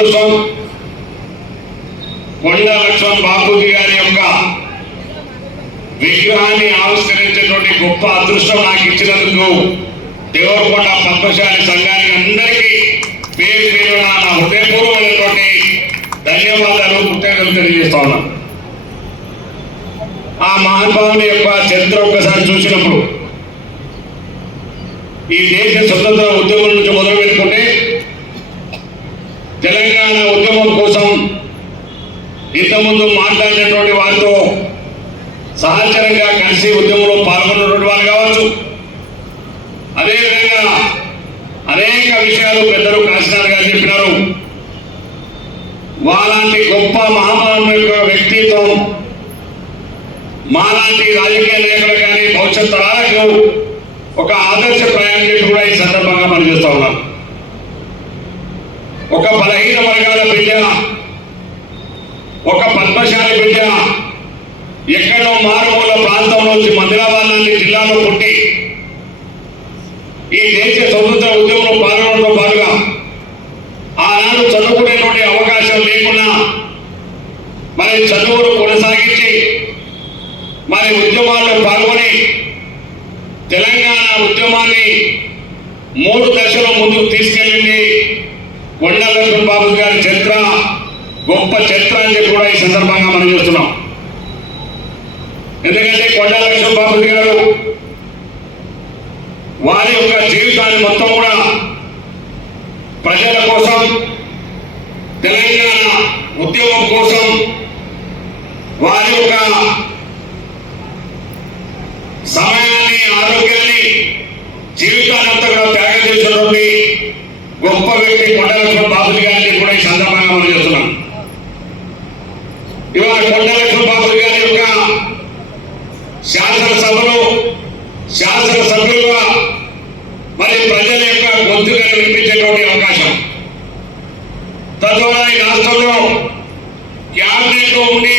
అదృష్టం కొండా లక్ష్మణ్ బాపూజీ గారి యొక్క విగ్రహాన్ని ఆవిష్కరించేటువంటి గొప్ప అదృష్టం నాకు ఇచ్చినందుకు దేవరకొండ పద్మశాలి సంఘానికి అందరికీ పేరు పేరున నా హృదయపూర్వమైనటువంటి ధన్యవాదాలు కృతజ్ఞతలు తెలియజేస్తా ఉన్నాను. ఆ మహానుభావుని యొక్క చరిత్ర ఒక్కసారి చూసినప్పుడు ఈ దేశ స్వతంత్ర ఉద్యమం నుంచి మొదలు పెట్టుకుంటే తెలంగాణ ఉద్యమం కోసం ఇంతకుముందు మాట్లాడినటువంటి వారితో సహచరంగా కలిసి ఉద్యమంలో పాల్గొన్నటువంటి వారు కావచ్చు, అదేవిధంగా అనేక విషయాలు పెద్దలు కాశీనాథ్ గారు చెప్పినారు. వాళ్ళంటి గొప్ప మహామానవుని యొక్క వ్యక్తిత్వం మాలాంటి రాజకీయ నాయకులు కానీ భవిష్యత్ తరాలకు ఒక ఆదర్శప్రాయం చెప్పి కూడా ఈ సందర్భంగా మనం చేస్తా ఉన్నాం. ఒక బలహీన వర్గాల బిడ్డ, ఒక పద్మశాలి బిడ్డ ఎక్కడో మారుమూల ప్రాంతంలో మందిరాబాద్ లాంటి జిల్లాలో పుట్టి ఈ దేశ స్వతంత్ర ఉద్యమంలో పాల్గొనడంతో పాటుగా ఆనాడు చదువుకునేటువంటి అవకాశం లేకున్నా మరి చదువును కొనసాగించి మరి ఉద్యమాల్లో పాల్గొని తెలంగాణ ఉద్యమాన్ని 3 దశలో ముందుకు తీసుకెళ్ళింది కొండా లక్ష్మణ్ బాపూజీ గారి చరిత్ర గొప్ప చరిత్ర అని చెప్పి కూడా ఈ సందర్భంగా మనం చూస్తున్నాం. ఎందుకంటే కొండా లక్ష్మణ్ బాపూజీ గారు వారి యొక్క జీవితాన్ని మొత్తం కూడా ప్రజల కోసం, తెలంగాణ ఉద్యమం కోసం వారి యొక్క సమయాన్ని, ఆరోగ్యాన్ని, జీవితాన్ని అంతా కూడా త్యాగం చేసినటువంటి గొప్ప వ్యక్తి కొండా లక్ష్మణ్ బాపూజీ గారిని కూడా ఈ సందర్భంగా మనం చేస్తున్నాం. ఇవాళ కొండా లక్ష్మణ్ బాపూజీ గారి యొక్క శాసనసభలో శాసనసభ్యులుగా మరి ప్రజల యొక్క గొంతుగా వినిపించేటువంటి అవకాశం, తద్వారా ఈ రాష్ట్రంలో క్యాబినెట్ లో ఉండి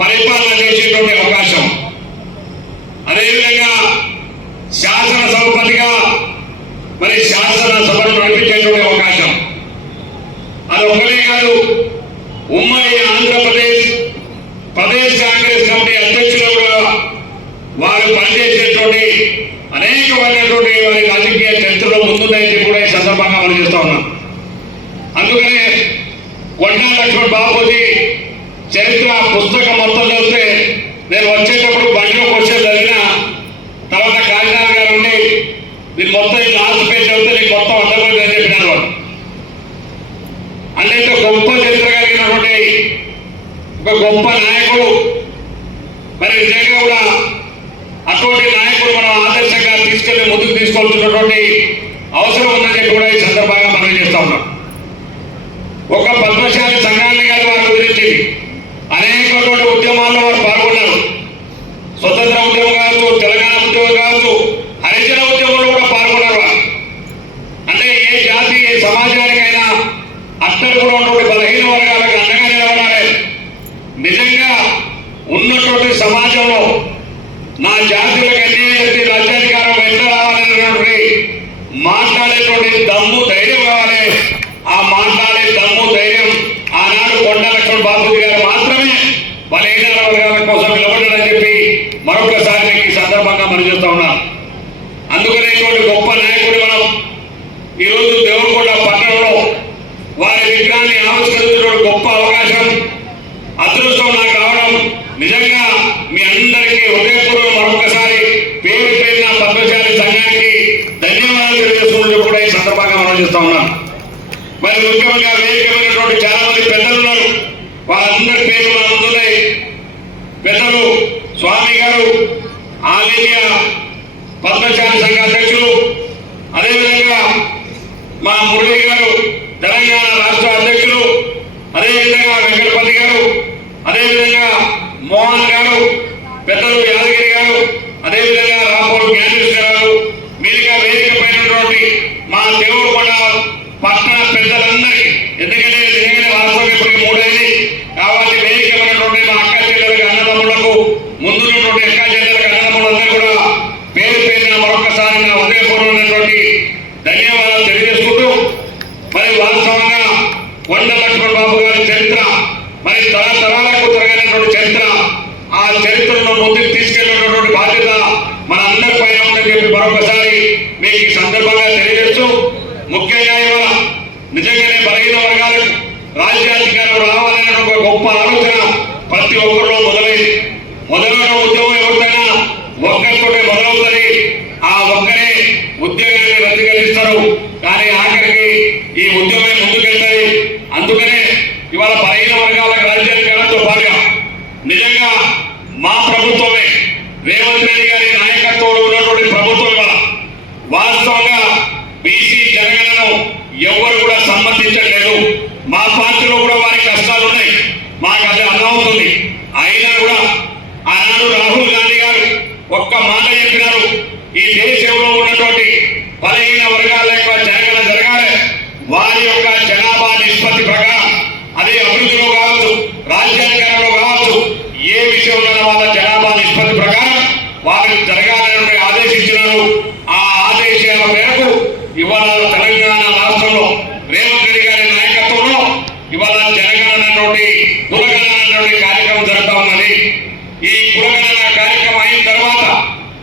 పరిపాలన చేసేటువంటి అవకాశం, అదేవిధంగా శాసనసభపతిగా మరి శాసనసభను నడిపించేటువంటి అవకాశం, అది ఒకటే కాదు ఉమ్మడి ఆంధ్రప్రదేశ్ ప్రదేశ్ కాంగ్రెస్ కమిటీ అధ్యక్షులు కూడా వారు పనిచేసేటువంటి అనేకమైనటువంటి వారి రాజకీయ చరిత్రలో ముందున్నాయని కూడా ఈ సందర్భంగా మనం చేస్తా ఉన్నాం. అందుకనే కొండా లక్ష్మణ్ బాపూజీ చరిత్ర పుస్తకం మొత్తం చదివితే నేను వచ్చేటప్పుడు బండిలో క్వశ్చన్ చదివిన తర్వాత కాశీనాథ్ గారు ఉండి దీన్ని మొత్తం లాస్ట్ పేజ్ చదివితే నీకు మొత్తం అర్థమైంది అని చెప్పినారు వాడు. అంటే గొప్ప చరిత్ర కలిగినటువంటి ఒక గొప్ప నాయకుడు, మరి నిజంగా కూడా అటువంటి నాయకుడు మనం ఆదర్శంగా తీసుకెళ్లి ముందుకు తీసుకోవాల్సినటువంటి అవసరం ఉందని చెప్పి కూడా ఈ సందర్భంగా మనం చేస్తా ఉన్నాం. ఒక పద్మశాలి సంఘాన్ని గారు వారు గురించి అనేకటువంటి ఉద్యమాల్లో వారు పాల్గొన్నారు. స్వతంత్ర ఉద్యమం కావచ్చు, తెలంగాణ ఉద్యమం కావచ్చు, హరిజన ఉద్యమంలో కూడా పాల్గొన్నారు. అంటే ఏ జాతి, ఏ సమాజానికైనా అక్కడ కూడా ఉన్నటువంటి బలహీన వర్గాలకు అండగా నిలబడాలి. నిజంగా ఉన్నటువంటి సమాజంలో నా జాతులకు అన్యాయం రాజ్యాధికారం ఎంత రావాలనేటువంటి మాట్లాడేటువంటి దమ్ము, ధైర్యం కావాలి. ఆ మాట్లాడే దమ్ము, ధైర్యం ఆనాడు కొండా లక్ష్మణ్ బాపూజీ గారు మాత్రమే బలహీన వర్గాల కోసం నిలబడ్డారని చెప్పి మరొకసారి ఈ సందర్భంగా మనం చేస్తా ఉన్నాం. అందుకనే ఇటువంటి గొప్ప నాయకుడు మనం ఈరోజు దేవరకొండ పట్టణంలో వారి విగ్రహాన్ని ఆవిష్కరించడం గొప్ప అవకాశం, అదృష్టం నాకు రావడం నిజంగా మీ అందరికీ హృదయపూర్వక మరొకసారి పేరు పేరున పద్మశాలి సంఘానికి ధన్యవాదాలు తెలియజేస్తున్నట్టు కూడా ఈ సందర్భంగా మనం చేస్తా ఉన్నాం. మరి ముఖ్యంగా వేదికమైనటువంటి చాలా మంది పెద్దలు ఉన్నారు, వాళ్ళందరి పేర్లు మన ముందున్నాయి. పెద్దలు స్వామి గారు ఆల్ ఇండియా పద్మశాలి సంఘ అధ్యక్షులు, అదేవిధంగా మా మురళి గారు తెలంగాణ రాష్ట్ర అధ్యక్షులు, అదేవిధంగా వెంకటపతి గారు, అదేవిధంగా మోహన్ గారు, పెద్దలు యాదగిరి గారు, అదేవిధంగా రాపూర్ జ్ఞానేశ్వర గారు, మీరుగా వేదిక పైనటువంటి మా దేవరకొండ పట్టణ పెద్దలందరికీ, ఎందుకంటే నిజంగానే వాస్తవం ఇప్పటికి 3 అయింది కాబట్టి వేదిక పైనటువంటి మా అక్క చెల్లెలకు, అన్నదమ్ములకు, ముందున్నటువంటి అక్క చెల్లెలకు, అన్నదమ్ములందరూ కూడా పేరు పేరున మరొకసారి నా హృదయపూర్వమైనటువంటి ధన్యవాదాలు తెలియజేసుకుంటూ, మరి వాస్తవంగా కొండ లక్ష్మణ్ బాబు గారి చరిత్ర మరి తరతరాలకు తిరగనటువంటి చరిత్ర, ఆ చరిత్రను ముందుకు తీసుకెళ్లినటువంటి బాధ్యత మన అందరి పైన ఉందని చెప్పి మరొకసారి మీకు ఈ సందర్భంగా తెలియజేస్తూ, ముఖ్యంగా ఇవాళ నిజంగానే బలహీన వర్గాలకు రాజ్యాధికారం రావాలనే ఒక గొప్ప ఆలోచన ప్రతి ఒక్కరిలో మొదలైంది. మొదలైన ఉద్యమం ఎవరికైనా ఒక్కరితోనే మొదలవుతుంది, ఆ ఒక్కరే ఉద్యోగాన్ని రద్దు కలిగిస్తారు, కానీ ఆఖరికి ఈ ఉద్యమం ముందుకెళ్తాయి. అందుకనే ఇవాళ బలహీన వర్గాలకు రాజ్యాధికారంతో పాటుగా నిజంగా మా ప్రభుత్వమే రేవంత్ రెడ్డి గారి నాయకత్వంలో ఉన్నటువంటి ప్రభుత్వం ఇవాళ వాస్తవంగా బీసీ జనగణను ఎవరు కూడా సమ్మతించట్లేదు. మా పార్టీలో కూడా వారి కష్టాలు ఉన్నాయి, మాకు అది అర్థమవుతుంది. అయినా కూడా ఆనాడు రాహుల్ గాంధీ గారు ఒక్క మాట చెప్పినారు, ఈ దేశంలో ఉన్నటువంటి బలహీన వర్గాల యొక్క జనగణన జరగాలి, వారి యొక్క జనాభా నిష్పత్తి ప్రకారం అదే అభివృద్ధిలో కావచ్చు, రాజ్యాంగంలో కావచ్చు, ఏ విషయంలో వాళ్ళ జనాభా నిష్పత్తి ప్రకారం వారికి జరగాలని ఆదేశించినారు. ఆ ఆదేశాల మేరకు ఇవాళ తెలంగాణ రాష్ట్రంలో రేవంత్ రెడ్డి గారి నాయకత్వంలో ఇవాళ జనగణనటువంటి కులగణన కార్యక్రమం జరుగుతూ ఉన్నది. ఈ కులగణన కార్యక్రమం అయిన తర్వాత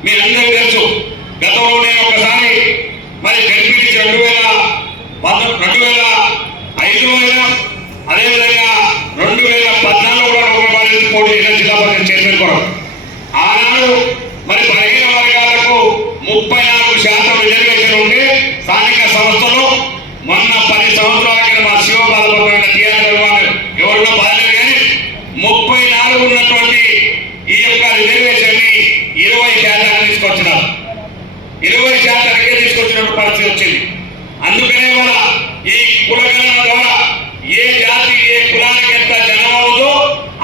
మీరందరికీ తెలుసు, గతంలో నేను ఒకసారి మరి జడ్పీటీసీ 2005లో అయినా అదేవిధంగా 2014లో కూడా రూపాయలు పోటీ చేసిన జిల్లా పరిషత్ చైర్మన్ కూడా. ఆనాడు మరి బలహీన వర్గాలకు 34% రిజర్వేషన్ ఉంటే స్థానిక సంస్థలో మొన్న 10 సంవత్సరాల కింద మా శివబాలపడిన టీఆర్ఎస్ ఎవరిలో బాధలేదు, కానీ 34 ఉన్నటువంటి ఈ యొక్క రిజర్వేషన్ ని 20% తీసుకొచ్చినారు. 20%కే తీసుకొచ్చినటువంటి పరిస్థితి వచ్చింది. అందుకనే వల్ల ఈ కులగణన ద్వారా ఏ జాతి ఏ కులానికి ఎంత జనాభా ఉందో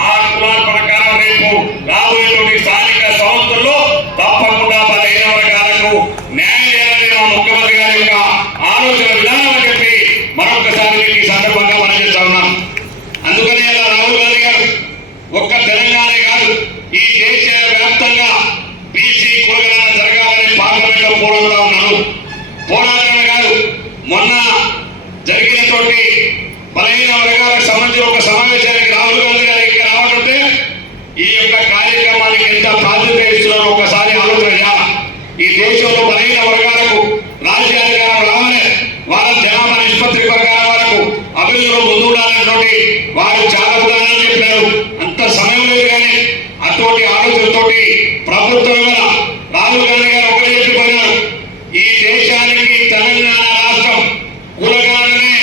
ఆ కులాల ప్రకారం రేపు రాబోయేటువంటి స్థానిక సంస్థల్లో తప్పకుండా బలహీన వర్గాలకు న్యాయం చేయాలని మా ముఖ్యమంత్రి గారి యొక్క ఆలోచన విధానం అని చెప్పి మరొకసారి మీకు ఈ సందర్భంగా మనం చేస్తా ఉన్నాం. అందుకనే ఇలా రాహుల్ గాంధీ గారు ఒక్క తెలంగాణ కాదు, ఈ దేశ వ్యాప్తంగా బీసీ కులగణన జరగాలని పార్లమెంట్ లో పోరాడుతూ ఉన్నారు. పోరాడమే కాదు, మొన్న జరిగినటువంటి బలహీన వర్గాలకు సంబంధించిన ఒక సమావేశానికి రాహుల్ గాంధీ గారు ఇక్కడ రావడంటే ఈ యొక్క కార్యక్రమానికి ఎంత ప్రాధాన్యత ఇస్తున్నారో ఒకసారి ఆలోచన చేయాలి. ఈ దేశంలో బలహీన వర్గాలకు రాజ్యాధికారం రావాలి, వాళ్ళ జనాభా నిష్పత్తి ప్రకారం వాళ్ళకు అభివృద్ధిలో ముందు ఉండాలన్నటువంటి వారు చాలా ఉదాహరణలు చెప్పారు. అంత సమయం లేదు, కానీ అటువంటి ఆలోచనతోటి ప్రభుత్వం వల్ల రాహుల్ గాంధీ గారు ఒకటి చెప్పిపోయినారు, ఈ దేశానికి తెలంగాణ రాష్ట్రం కులగణనే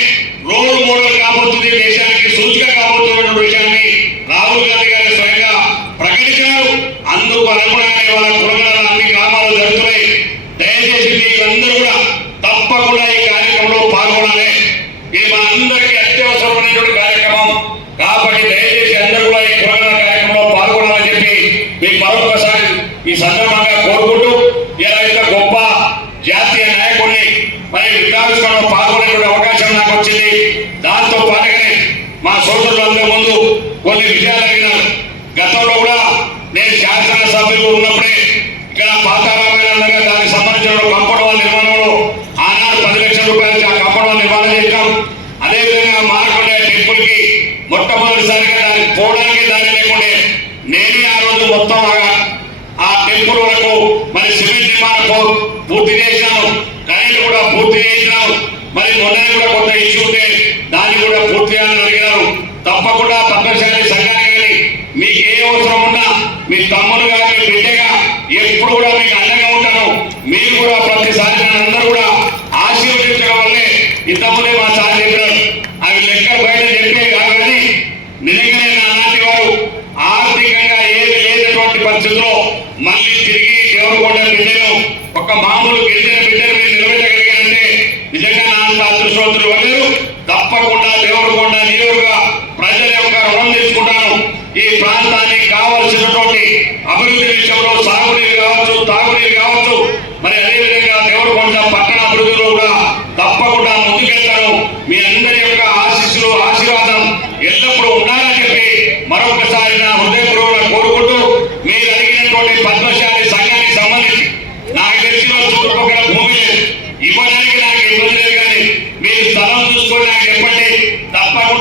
రోల్ మోడల్ కాబోతుంది, దేశానికి సూచిక కాబోతున్నటువంటి విషయాన్ని రాహుల్ గాంధీ గారు స్వయంగా ప్రకటించారు. అందుకు అనుగుణంగా వాళ్ళ కులగణన అన్ని గ్రామాల్లో జరుగుతున్నాయి. దయచేసి మీరందరూ కూడా తప్పకుండా ఈ కార్యక్రమంలో పాల్గొనాలి. ఇది మా అందరికీ అత్యవసరమైనటువంటి కార్యక్రమం కాబట్టి దయచేసి అందరూ కూడా ఈ కులగణన కార్యక్రమంలో పాల్గొనాలని చెప్పి మీకు మరొకసారి ఈ సందర్భంగా కోరుకుంటూ, ఇలా ఇంత గొప్ప జాతీయ నాయకుడిని మరి వికాసంలో పాల్గొనేటువంటి అవకాశం నాకు వచ్చింది. దాంతో పాటుగానే మా సోదరులందరి ముందు కొన్ని విషయాలు అడిగినారు. గతంలో కూడా నేను శాసనసభ్యులు ఉన్నప్పుడే ఇక్కడ పాతారామేంద్ర దానికి సంబంధించిన కంపౌండ్ వాల్ నిర్మాణంలో ఆనాడు 10 లక్షల రూపాయలు ఆ కంపౌండ్ వాల్ నిర్మాణం చేస్తాం. అదేవిధంగా మార్కొండ టెంపుల్ కి మొట్టమొదటిసారిగా దానికి పోవడానికి దాని లేకుండే నేనే ఆ రోజు మొత్తం ఆ టెంపుల్ వరకు మరి సిమెంట్ నిర్మాణం పూర్తి చేసినాను, కరెంట్ కూడా పూర్తి చేసినాను. మరి మొన్ననే కూడా కొంత ఇష్యూ ఉంటే దాన్ని కూడా పూర్తి చేయాలని అడిగినారు. తప్పకుండా పద్మశాలి సంఘానికి కానీ మీకు ఏ అవసరం ఉన్నా మీ తమ్ముడుగా మీ బిడ్డగా ఎప్పుడు కూడా మీకు అండగా ఉంటాను. మీరు కూడా ప్రతిసారి అందరూ కూడా ఆశీర్వదించడం వల్లే ఇంతకుముందే మా సార్ చెప్పారు, అవి లెక్కలు బయట చెప్పే కాదని నిజంగానే నా నాటి వారు ఆర్థికంగా ఏది లేనటువంటి పరిస్థితుల్లో మళ్ళీ తిరిగి దేవరకొండ బిడ్డను ఒక మామూలు గిరిజన బిడ్డను మీరు నిలబెట్టగలిగారంటే నిజంగా నా అంత అదృష్టవంతులు వల్లేరు. తప్పకుండా దేవరకొండ నియోజక ప్రజల యొక్క రుణం తీసుకుంటాను. ఈ ప్రాంతానికి కావాల్సినటువంటి అభివృద్ధి విషయంలో సాగునీరు కావచ్చు, తాగునీరు కావచ్చు, మరి అదేవిధంగా దేవరకొండ పట్టణ అభివృద్ధిలో కూడా తప్పకుండా ముందుకెళ్తాను. మీ అందరి యొక్క ఆశీస్సులు ఆశీర్వాదం ఎల్లప్పుడూ ఉండాలని చెప్పి మరొకసారి నా హృదయపూర్వకంగా కోరుకుంటూ, మీరు అడిగినటువంటి పద్మశాలి సంఘానికి సంబంధించి నాకు తెలిసిన చుట్టుపక్కల భూమి లేదు, ఇవ్వడానికి నాకు ఇబ్బంది లేదు, కానీ మీరు స్థలం చూసుకొని నాకు చెప్పండి. తప్పకుండా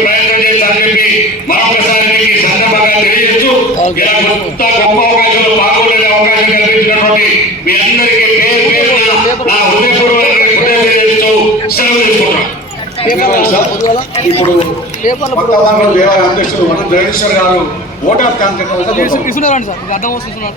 ప్రయత్నం చేస్తారని చెప్పి మరొకసారి మీకు ఈ సందర్భంగా తెలియజేస్తూ ఇలా కొత్త గొప్ప అవకాశాలు బాగుండే అవకాశం కల్పించినటువంటి మీ అందరికీ పేరు పేరున నా హృదయపూర్వక కృతజ్ఞతలు తెలియజేస్తూ సెలవు తీసుకుంటాం. ఇప్పుడు కొత్త వారం దేవాలయ అధ్యక్షుడు వనం జగదీశ్వర్ గారు ఓట్ ఆఫ్ థ్యాంక్స్ ఇస్తున్నారండి సార్ అర్థం వస్తున్నారు.